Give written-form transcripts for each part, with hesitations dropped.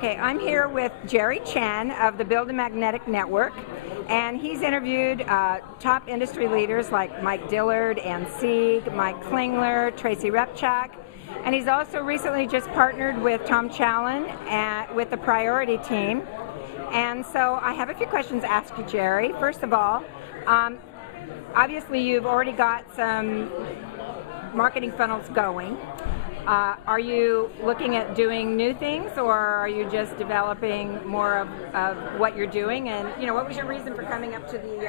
Okay, I'm here with Jerry Chen of the Build a Magnetic Network, and he's interviewed top industry leaders like Mike Dillard and Sieg, Mike Klingler, Tracy Repchak, and he's also recently just partnered with Tom Challen with the Priority Team. And so I have a few questions to ask you, Jerry. First of all, obviously you've already got some marketing funnels going. Are you looking at doing new things, or are you just developing more of what you're doing? And what was your reason for coming up to the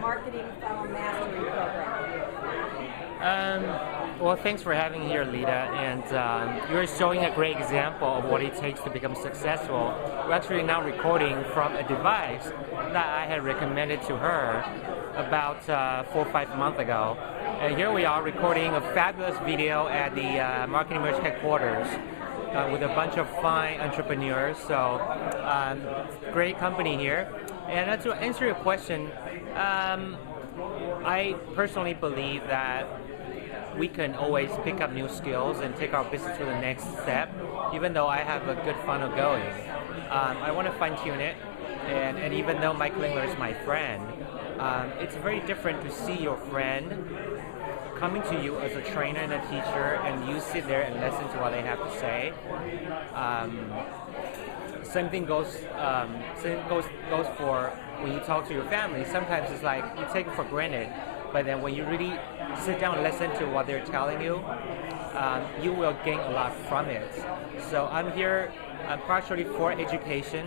Marketing Funnel Mastery Program? Well, thanks for having me here, Lita. And you're showing a great example of what it takes to become successful. We're actually now recording from a device that I had recommended to her about 4 or 5 months ago. And here we are recording a fabulous video at the Marketing Merge headquarters with a bunch of fine entrepreneurs. So great company here. And to answer your question, I personally believe that we can always pick up new skills and take our business to the next step, even though I have a good funnel going. I want to fine-tune it, and even though Mike Klingler is my friend, it's very different to see your friend coming to you as a trainer and a teacher, and you sit there and listen to what they have to say. Same thing goes for when you talk to your family. Sometimes it's like you take it for granted, but then when you really sit down and listen to what they're telling you, you will gain a lot from it. So I'm here partially for education,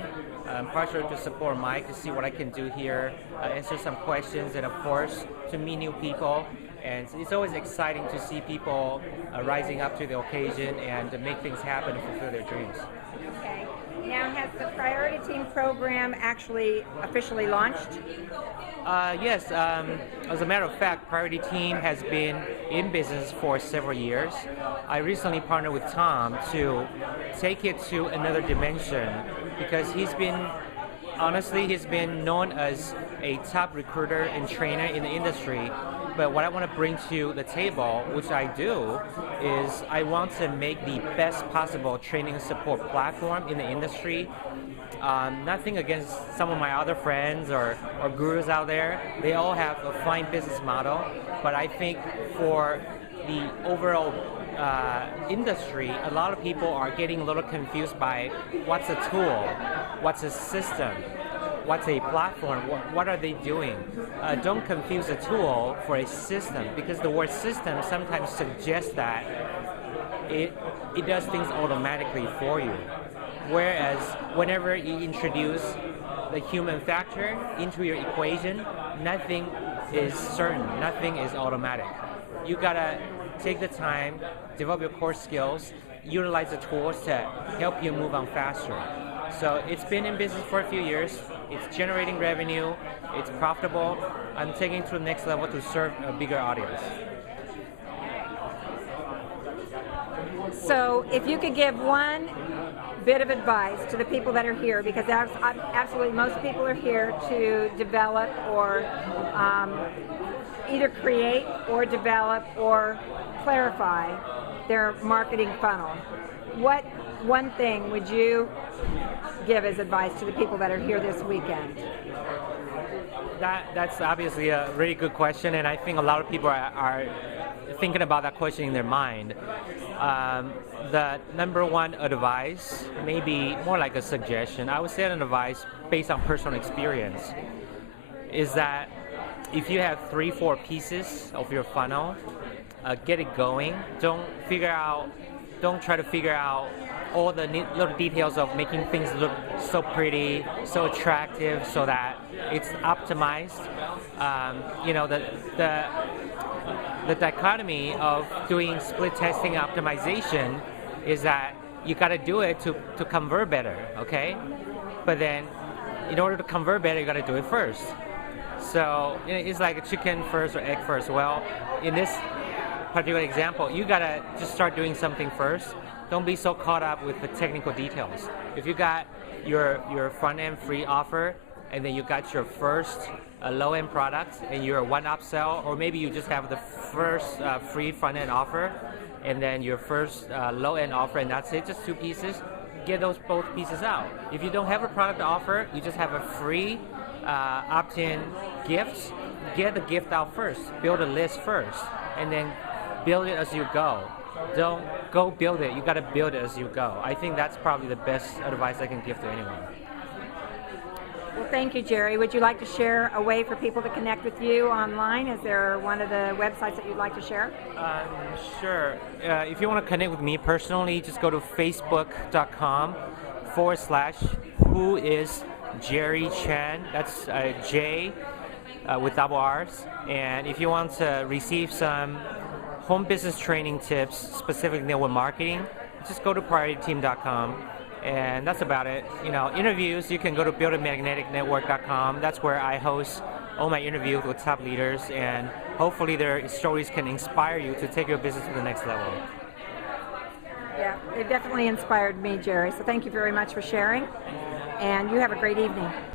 partially to support Mike to see what I can do here, answer some questions, and of course to meet new people. And it's always exciting to see people rising up to the occasion and make things happen and fulfill their dreams. Okay. Now, has the Priority Team program actually officially launched? Yes. As a matter of fact, Priority Team has been in business for several years. I recently partnered with Tom to take it to another dimension because he's been known as a top recruiter and trainer in the industry. But what I want to bring to the table, which I do, is I want to make the best possible training and support platform in the industry. Nothing against some of my other friends or gurus out there. They all have a fine business model. But I think for the overall industry, a lot of people are getting a little confused by what's a tool, what's a system, what's a platform, what are they doing? Don't confuse a tool for a system, because the word system sometimes suggests that it does things automatically for you. Whereas whenever you introduce the human factor into your equation, nothing is certain, nothing is automatic. You gotta take the time, develop your core skills, utilize the tools to help you move on faster. So it's been in business for a few years. It's generating revenue. It's profitable. I'm taking it to the next level to serve a bigger audience. So if you could give one bit of advice to the people that are here, because absolutely most people are here to develop or either create or develop or clarify their marketing funnel, what one thing would you give as advice to the people that are here this weekend? That's obviously a really good question, and I think a lot of people are thinking about that question in their mind. The number one advice, maybe more like a suggestion, I would say an advice based on personal experience, is that if you have 3-4 pieces of your funnel, get it going. Don't try to figure out all the little details of making things look so pretty, so attractive, so that it's optimized. The dichotomy of doing split testing optimization is that you got to do it to convert better, okay? But then, in order to convert better, you got to do it first. So it's like a chicken first or egg first. Well, in this particular example, you got to just start doing something first. Don't be so caught up with the technical details. If you got your front-end free offer, and then you got your first low-end product, and you're one upsell, or maybe you just have the first free front-end offer, and then your first low-end offer, and that's it, just 2 pieces, get those both pieces out. If you don't have a product to offer, you just have a free opt-in gift. Get the gift out first. Build a list first, and then build it as you go. Don't go build it. You got to build it as you go. I think that's probably the best advice I can give to anyone. Well, thank you, Jerry. Would you like to share a way for people to connect with you online? Is there one of the websites that you'd like to share? Sure. If you want to connect with me personally, just go to facebook.com/who is Jerry Chen. That's J with double R's. And if you want to receive some home business training tips, specifically network marketing, just go to priorityteam.com. And that's about it. Interviews, you can go to buildamagneticnetwork.com. That's where I host all my interviews with top leaders, and hopefully their stories can inspire you to take your business to the next level. Yeah, they've definitely inspired me, Jerry. So thank you very much for sharing, and you have a great evening.